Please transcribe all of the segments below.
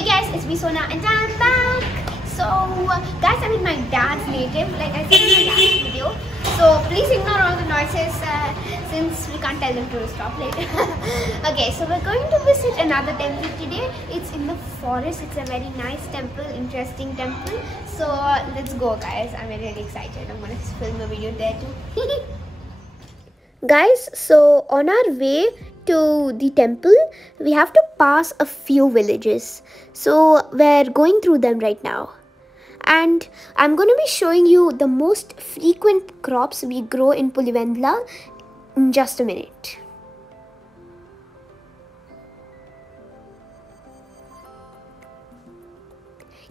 Hey guys, it's me Sona and I'm back. So guys, I'm in my dad's native, like I said in my dad's video. So please ignore all the noises since we can't tell them to stop later. Okay, so we're going to visit another temple today. It's in the forest. It's a very nice temple, interesting temple. So let's go guys. I'm really excited. I'm gonna film a video there too. Guys, so on our way to the temple, we have to pass a few villages. So we're going through them right now. And I'm going to be showing you the most frequent crops we grow in Pulivendla in just a minute.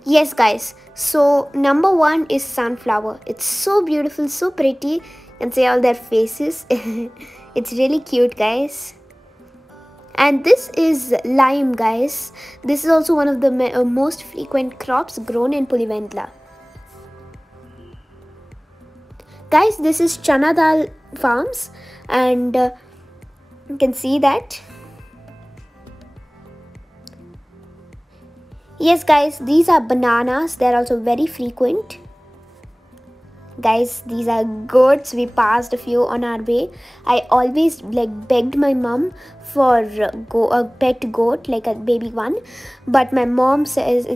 Yes guys, so number one is sunflower. It's so beautiful, so pretty. You can see all their faces. It's really cute guys. And this is lime guys. This is also one of the most frequent crops grown in Pulivendla. Guys, this is Chana Dal farms and you can see that. Yes guys, these are bananas. They're also very frequent. Guys, these are goats. We passed a few on our way. I always begged my mom for a pet goat, like a baby one, but my mom says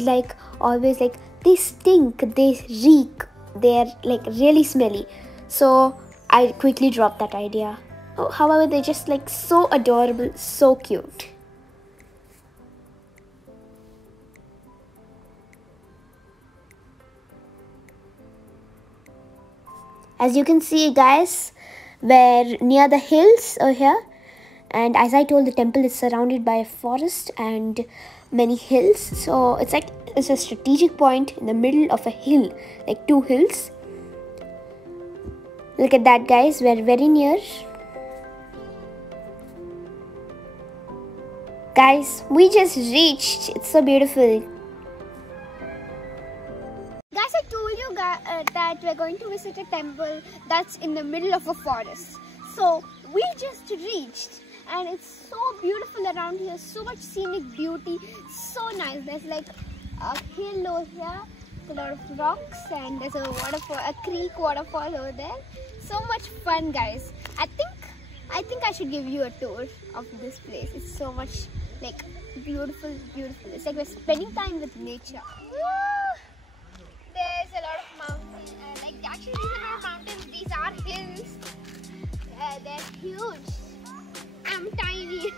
always they stink, they reek, they're really smelly. So I quickly dropped that idea. Oh, however, they're just so adorable, so cute. As you can see guys, we're near the hills over here, and as I told, the temple is surrounded by a forest and many hills. So it's a strategic point in the middle of a hill, like two hills. Look at that guys, we're very near. Guys, we just reached. It's so beautiful. Guys, I told you that we're going to visit a temple that's in the middle of a forest. So we just reached and it's so beautiful around here. So much scenic beauty. So nice. There's a hill over here, a lot of rocks, and there's a waterfall, a creek waterfall over there. So much fun guys. I think I should give you a tour of this place. It's so much beautiful. It's like we're spending time with nature. There's a lot of mountains. Actually, these are not mountains. These are hills. They're huge. I'm tiny.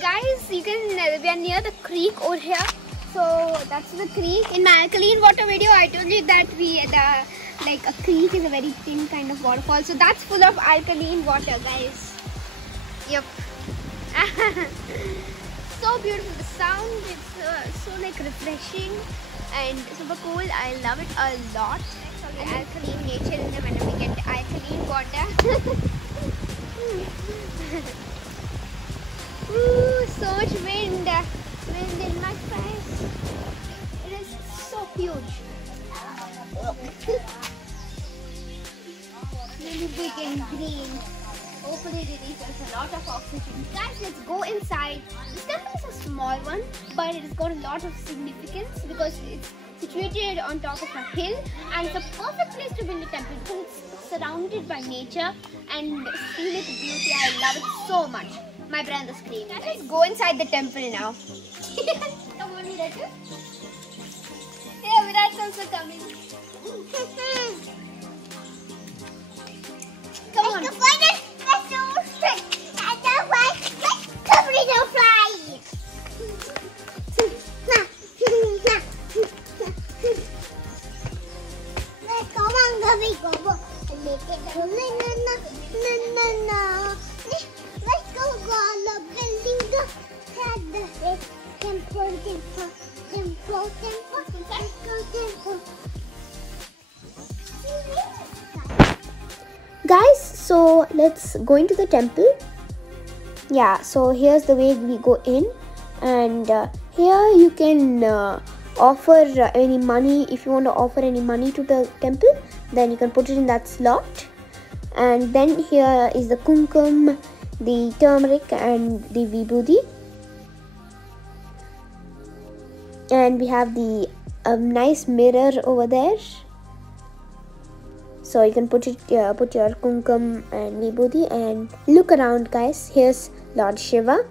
Guys, you can. We are near the creek over here. So that's the creek. In my alkaline water video, I told you that a creek is a very thin kind of waterfall. So that's full of alkaline water, guys. Yep. So beautiful, the sound is so refreshing and super cool. I love it a lot. The alkaline nature in them, and we get alkaline water. Ooh, so much wind in my face. It is so huge. Really big and green. Hopefully it releases a lot of oxygen. Guys, let's go inside. This temple is a small one, but it has got a lot of significance because it's situated on top of a hill and it's a perfect place to build a temple because it's surrounded by nature and scenic beauty. I love it so much. My brother screaming. Let's go inside the temple now. Come on, Virat. Yeah, Virat's also coming. Come on. Guys, so let's go into the temple. Yeah, so here's the way we go in, and here you can offer any money. If you want to offer any money to the temple, then you can put it in that slot. And then here is the kumkum, the turmeric and the vibhuti. And we have the nice mirror over there. So you can put your kumkum and vibhuti and look around, guys. Here's Lord Shiva.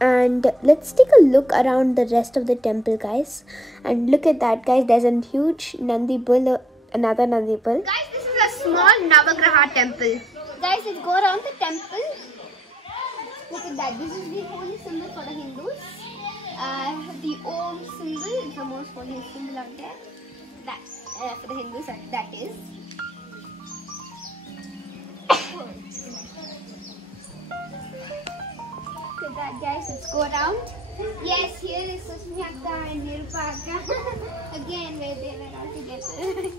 And let's take a look around the rest of the temple, guys. And look at that, guys. There's a huge Nandi bull, another Nandi bull. Guys, this is a small Navagraha temple. Guys, let's go around the temple. Look at that. This is the holy symbol for the Hindus. The Om symbol is the most holy symbol out there. That for the Hindus, that is. Look at that, guys. Let's go around. Yes, here is Susmyaka and Nirupaka. Again, where they were all together.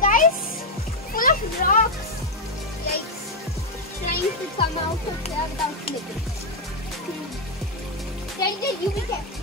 Guys, full of rocks, like trying to come out of there without slipping. You be careful.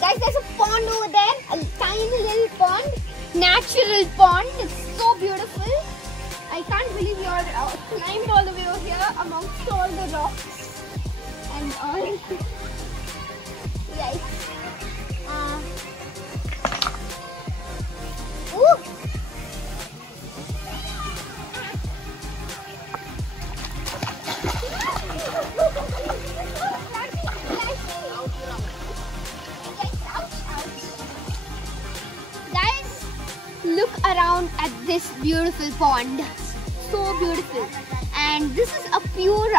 Guys, there's a pond over there, a tiny little pond, natural pond. It's so beautiful. I can't believe you're climbed all the way over here amongst all the rocks and all. Right. Ooh. Look around at this beautiful pond. So beautiful. And this is a pure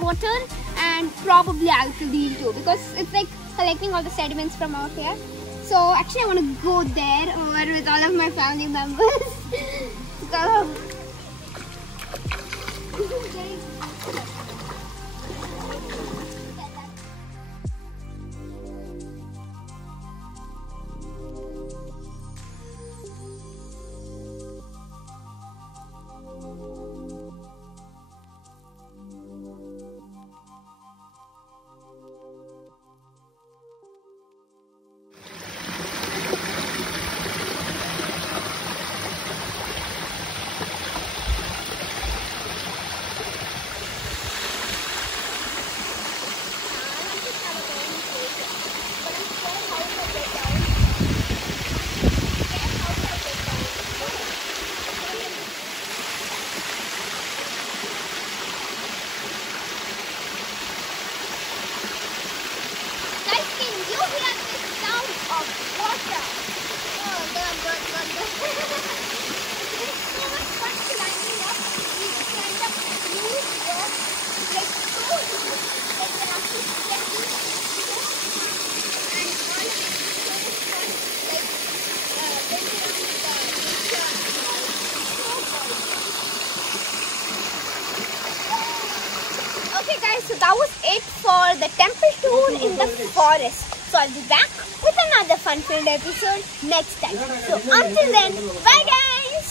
water and probably alkaline too, because it's like collecting all the sediments from out here. So actually I want to go there over with all of my family members. Go. So that was it for the temple tour in the forest. So I'll be back with another fun-filled episode next time. So until then, bye guys!